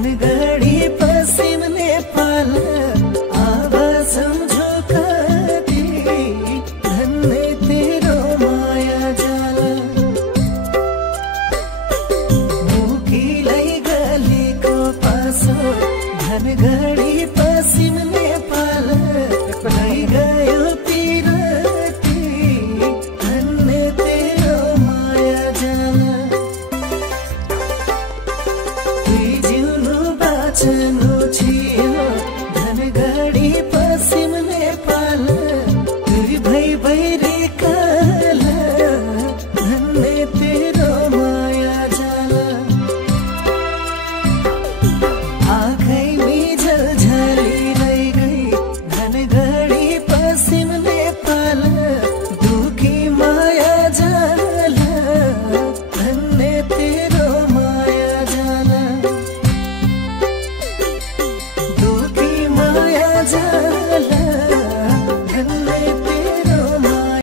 धनगढी पश्चिम नेपाल आवाज सम्झो कति धन्य तेरो माया जाला मुखीलाई गलेको पासो धनगढी पश्चिम नेपाल गयो पिरती धन्य तेरो माया जाला बाँच्नु छियो धनगढी पश्चिम नेपाल दुई भई भइरेकाल धन्य तेरो माया जाला आँखैमी झलझलिँदै गई धनगढी पश्चिम नेपाल दुखी माया जाला धन्य तेरो माया जाला जाला धन्य तेरो माया